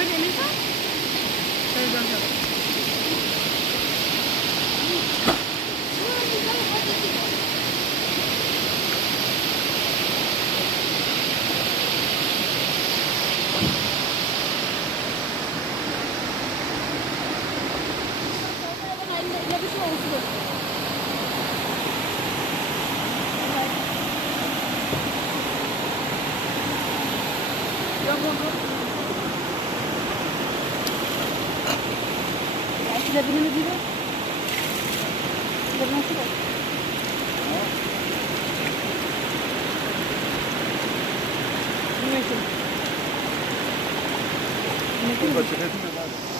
böyle elinde. Şöyle dön. Sudah benar juga. Sudah benar juga. Ini macam. Ini tu baca itu memang.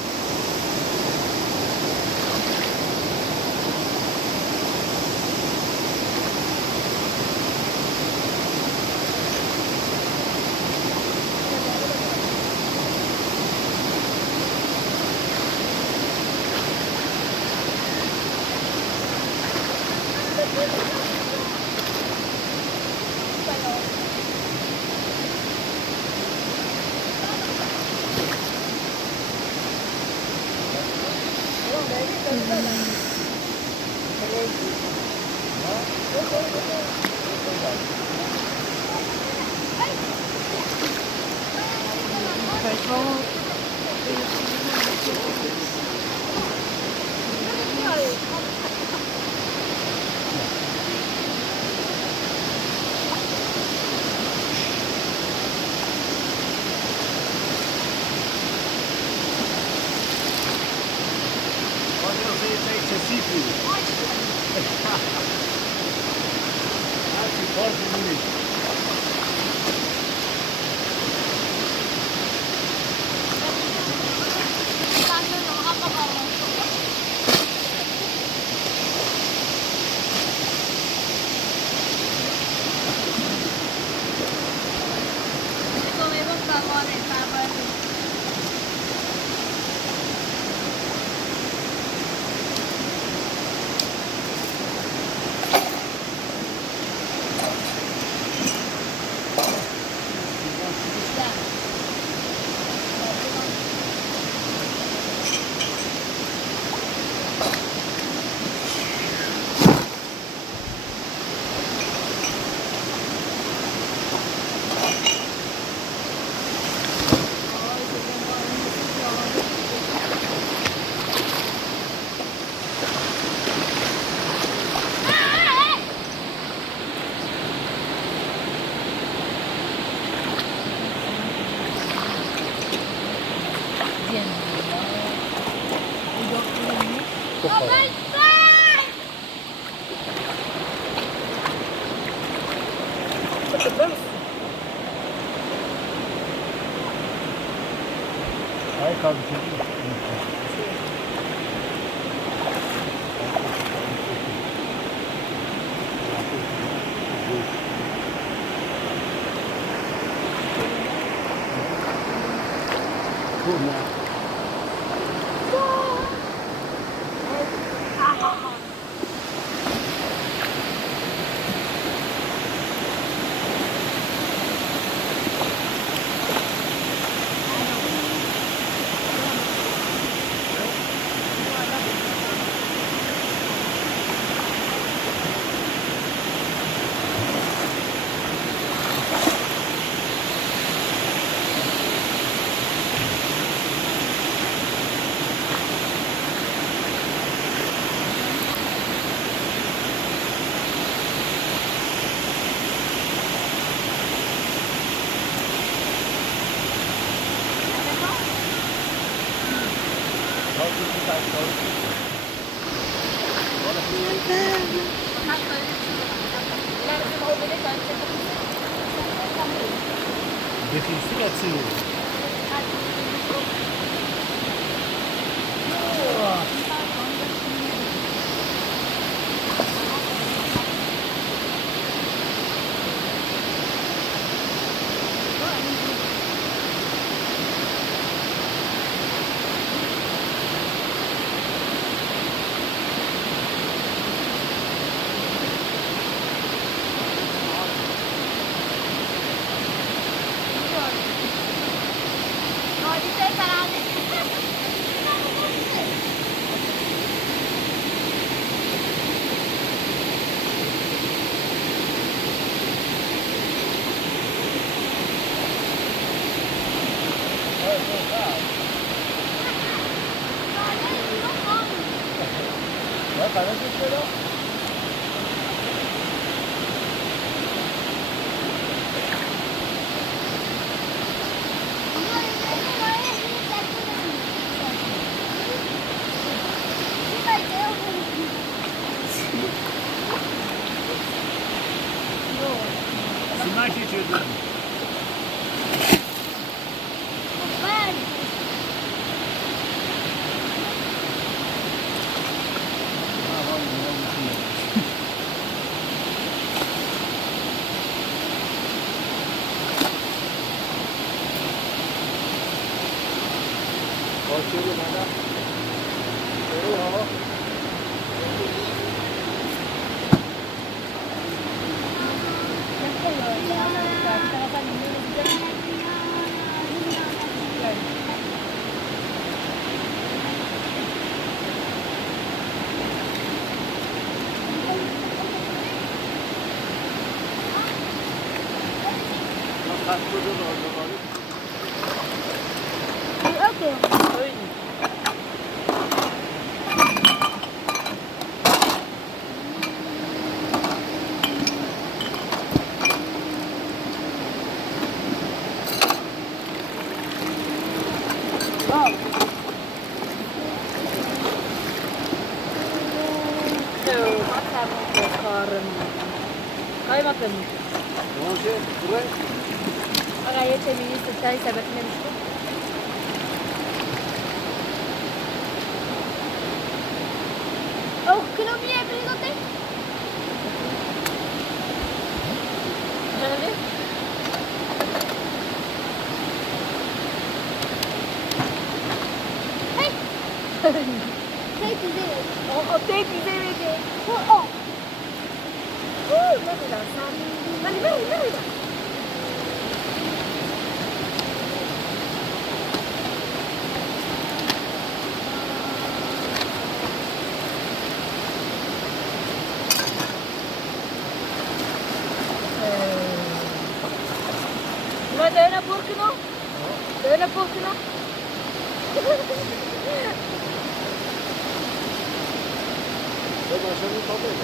Ayakkabı Definisi tane geçiyor. Sınav geçiyordu. Başlıyor bana. Kaymakam. Ne olacak? Buraya. Araya çemeyi sıçrayı sebeplemiştim. Oh, que no me he brigote. ¿Dónde? Hey. Hey, güzel. Oh, tek güzel dedi. Oh. Ne kadar sen? Hadi. Ma döne porcino? Döne porcino? Başarılı tabii.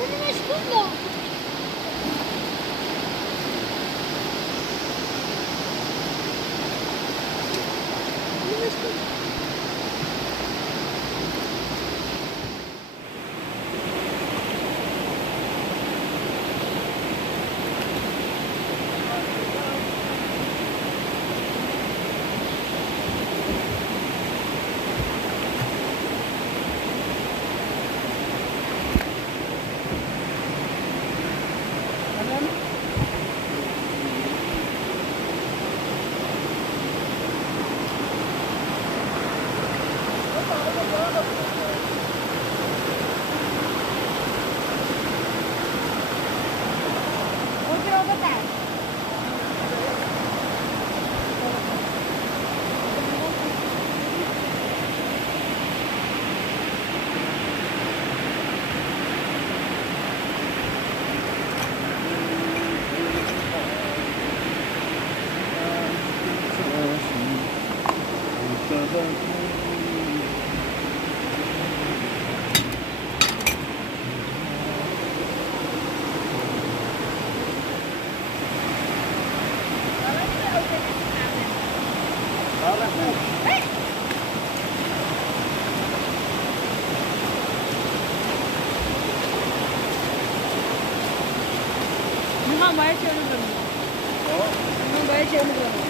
Benim aşkım da. Benim aşkım. Bundan bayağı çevirdim. Bundan bayağı çevirdim.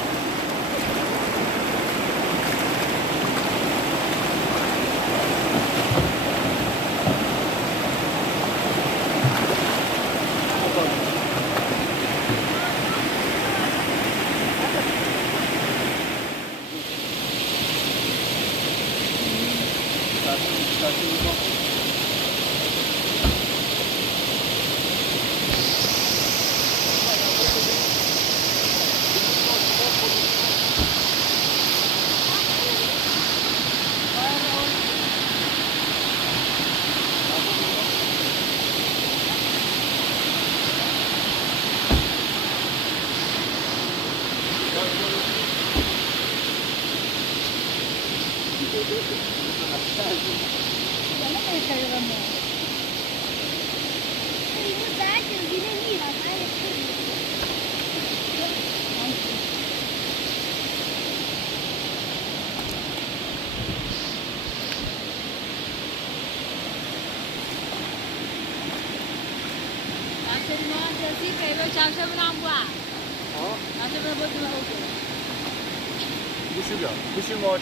Bu şu maaş.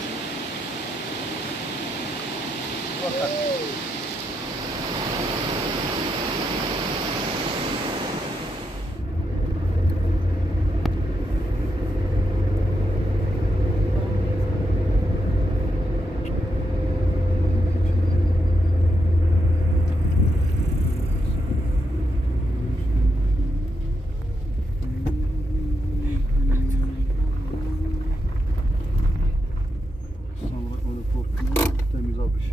Sonra onu kopyayım, temiz alış.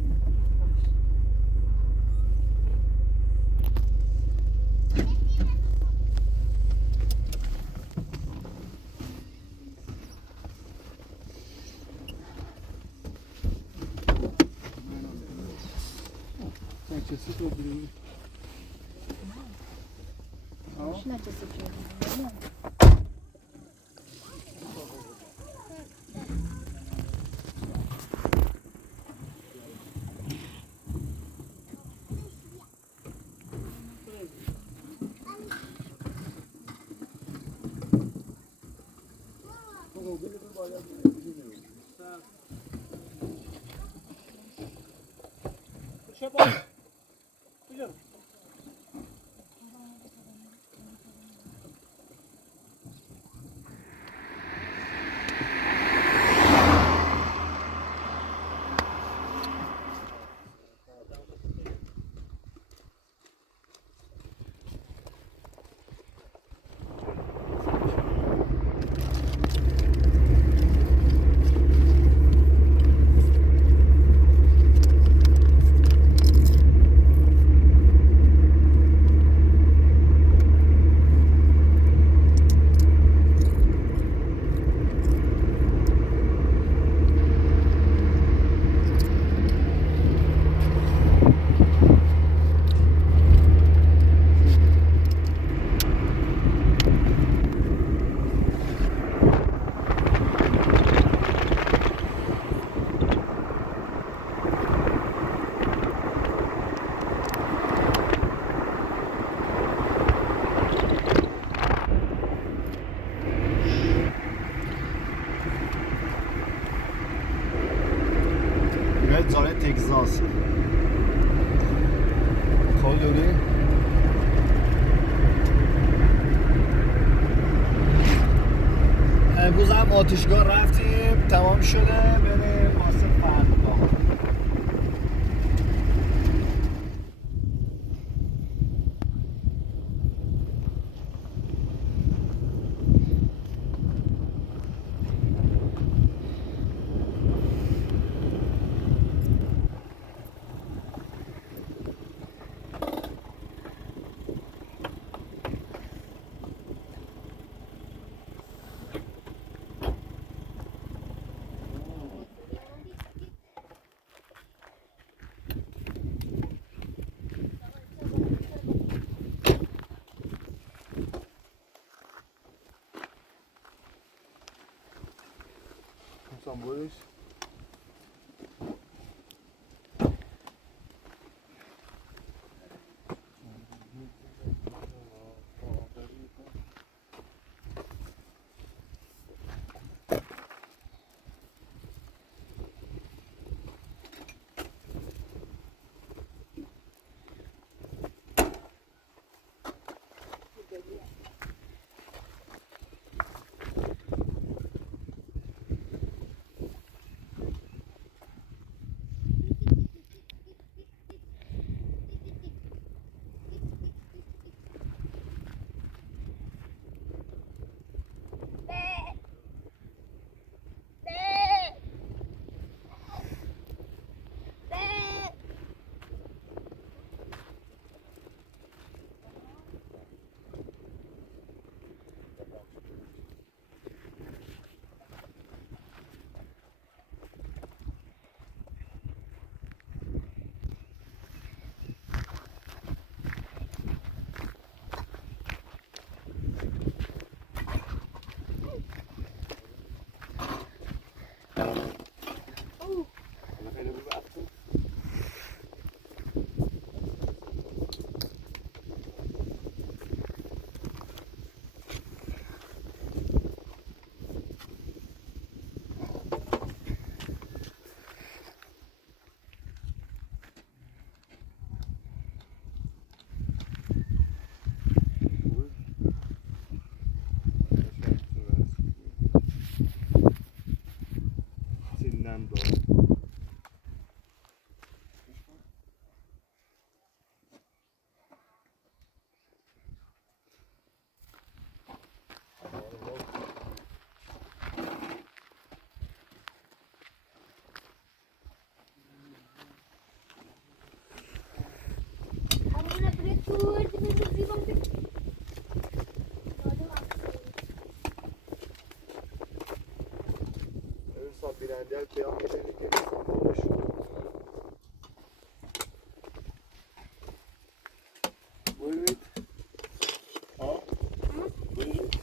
Açısı dolduruyor. Şuna çekiyorum. Red Texas. Koloni. امروز هم آتشگاه رفتیم، تمام شده، بریم واسه فردا. Some British. آینده پیام میده که استانبولش ببینید ها ببینید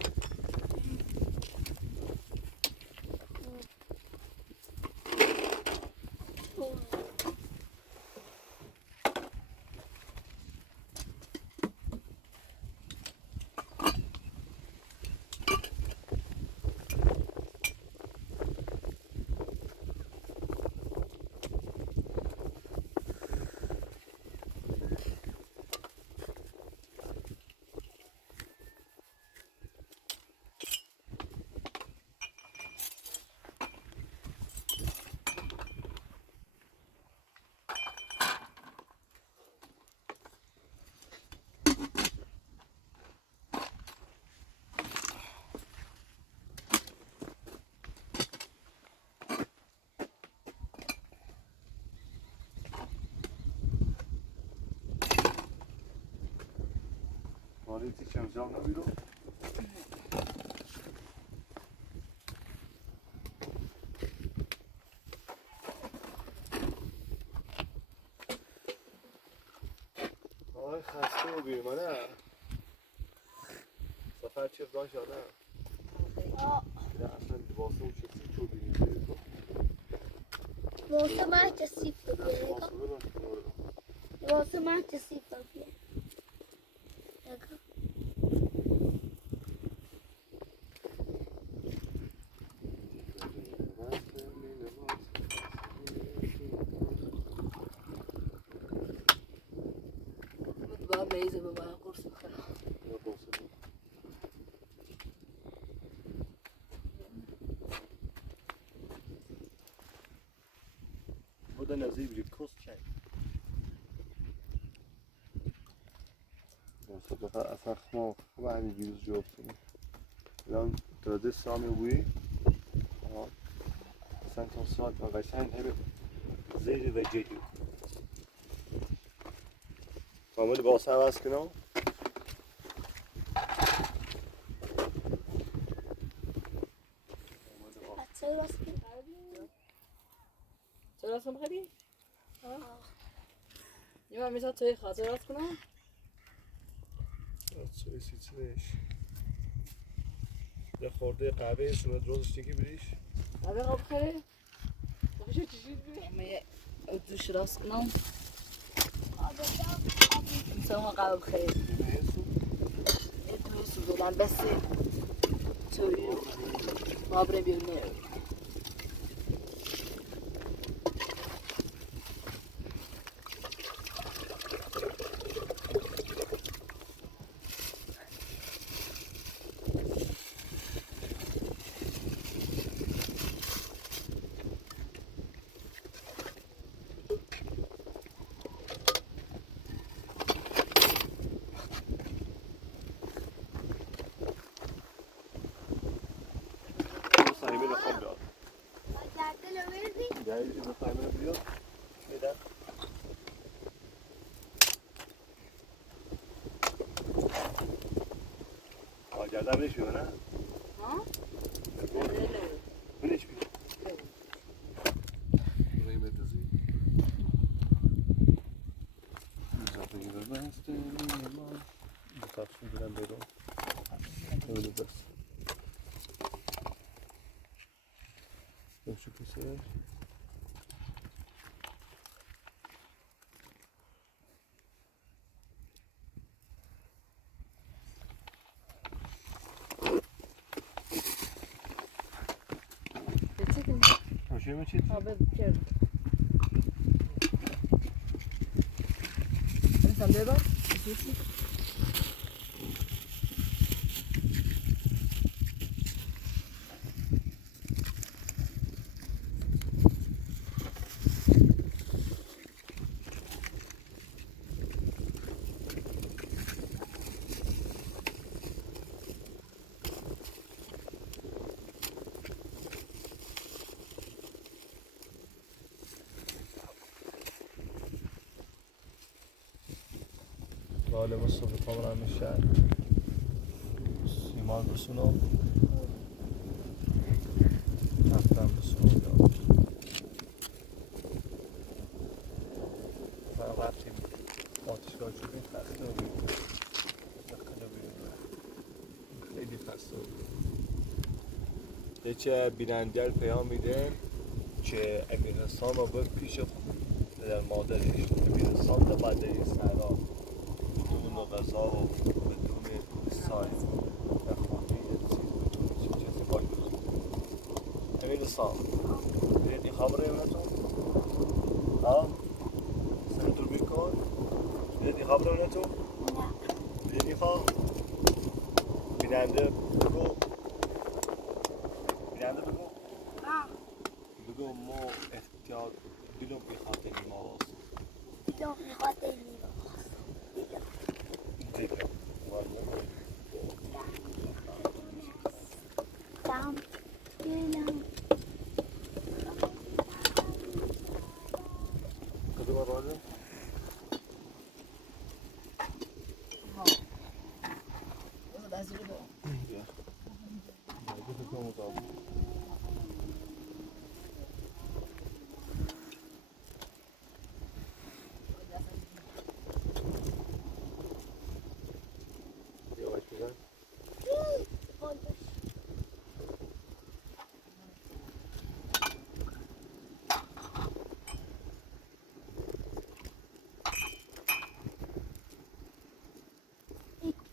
مالیتی چمزام نبیرو آی خسته و بیرمانه سفر چه داشت یا نه نه اصلا واسه اون چه تو بیریم واسه من کسی بگیره واسه من کسی بگیره با میزه به من قرص بخورم بوده نزدیک بری کس چند صدقه اصلا خما خما همین گیروز جواب کنیم الان داده سامی بوی اصلا تا ساعت و قشنگ همه زیر و جدی محمد باسه عوض کنم بچه راست کنم چرا راست بخوری؟ یه من میتونم توی خاطر راست کنم؟ چه سیچنش یه خورده قهوه سمت روزش تکی بریش قبل قبل خیره؟ بخوشه چشید بری؟ اما یه دوش راست کنم میتونم قبل خیره یه دوی سو دولم بسی توی مابره بیرونه سایمه رو خواب بیاد گردن رو بردی جایی که سایمه رو بیاد میدن آجرده بریش بیاد نه؟ ها؟ بریش بیاد برای مدرزی اضافه گیرد بسته نیمان تفصیل برم بیرون اولو بس شو کسه Bitti mi? Hoşuma mı çift? Abi bitti. Sen de bak. Bitti. Malum الصبح طبعا من الشارع سيمان بسنو رفتم بسنو رفتیم آتشگاه شدیم خسته بودیم خیلی خسته بودیم. چه بیننده پیام میده که امیرستان رو به پیش پدر مادرش امیرستان رو بعد این سرا بدون غذا و بدون سای و خانه چیزی باید امیرستان دیدی خبره اونتون؟ ها؟ سنتور میکن؟ دیدی خبره اونتون؟ نه دیدی خواه؟ بیننده بگو بیننده بگو بگو ما احتیاط دلم بخواد این مواز دیدم میخواد این دیگه دم دلم کدوم راجه؟ بذار از رو بیا بگو فکر مطابق یواش بزن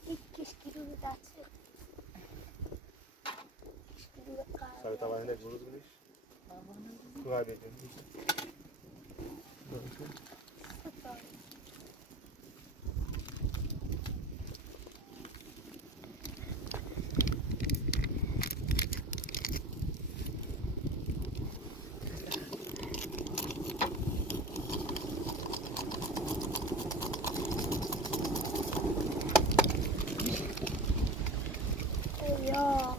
یک کشکی رو دست کشکی رو سر تا هنه گروز بلیش تو های بیدیم یا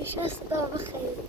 نشست داغ خیلی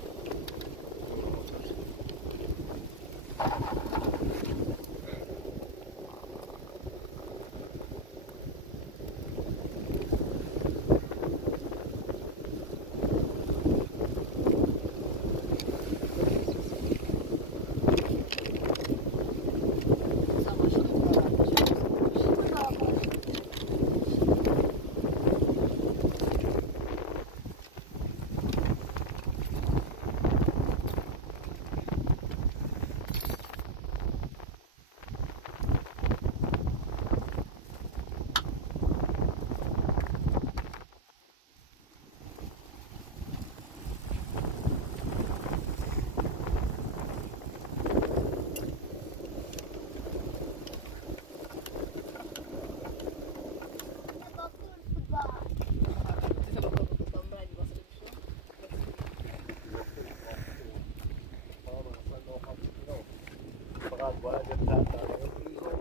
فقط باید یه تر تر بریزم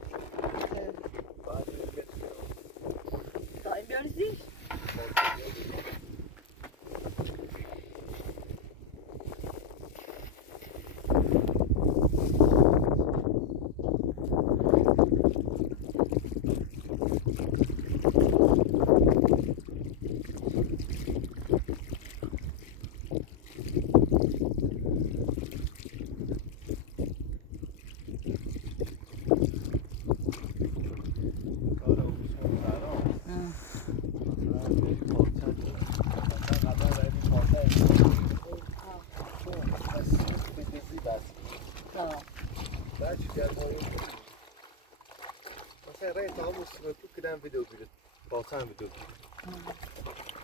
بعد یه بتونم دائم بیارزی؟ ویدیو گیرید باطن ویدیو گیرید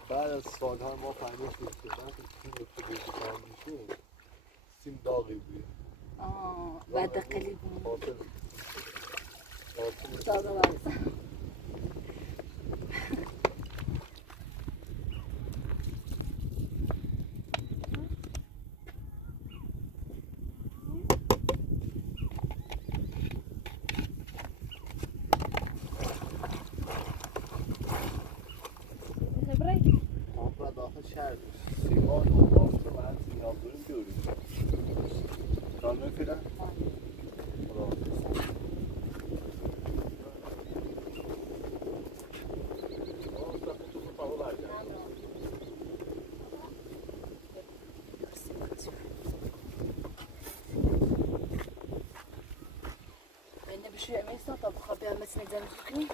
بعد از سالها ما فهمیدیم که وقتی سیم رو بگیرد میشه سیم داغی بود بعد قلیب باطن ساده باز داخل شهر سیمان و Ben senin yaptığını görüyorum. Kalmaya falan. Bravo. Onun da kutusu falan var ya. Ben de bir şey yemeyiz da bu kapıya gelmesine gidelim çünkü.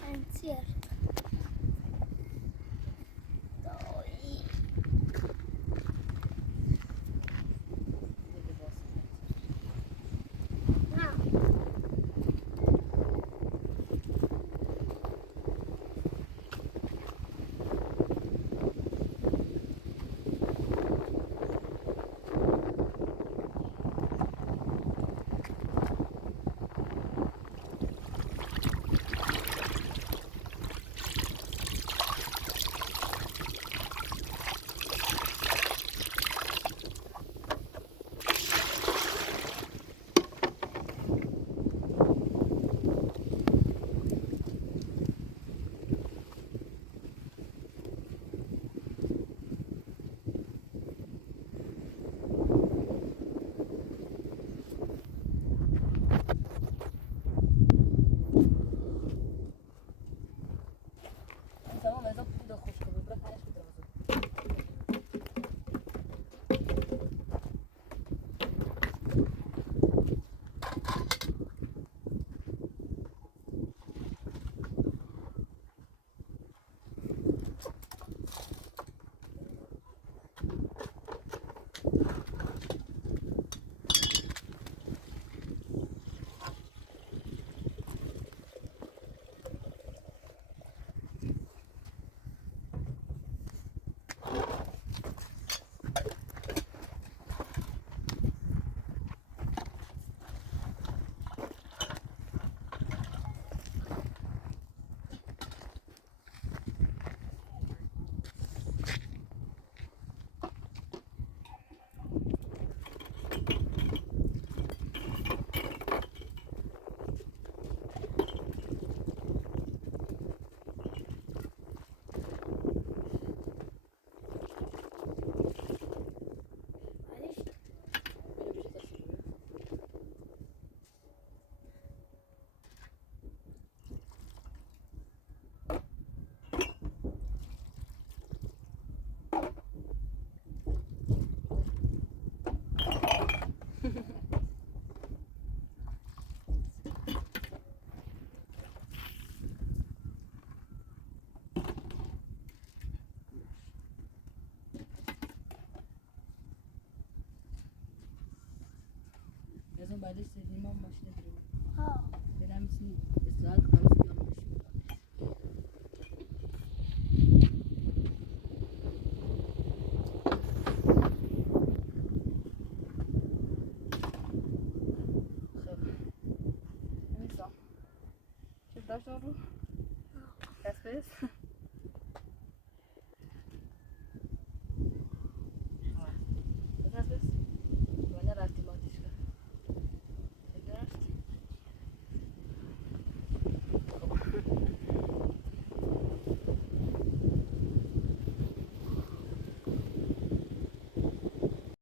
Sen siyah. Oj. Ja. Tamam, ben zaten burada hoş kabul bırak her şey lazım. Yazın ben de istediğim an başına duruyorum. Ja. Benim için ısrar karısı yanlış. Neyse. Şimdi daha sonra. Kes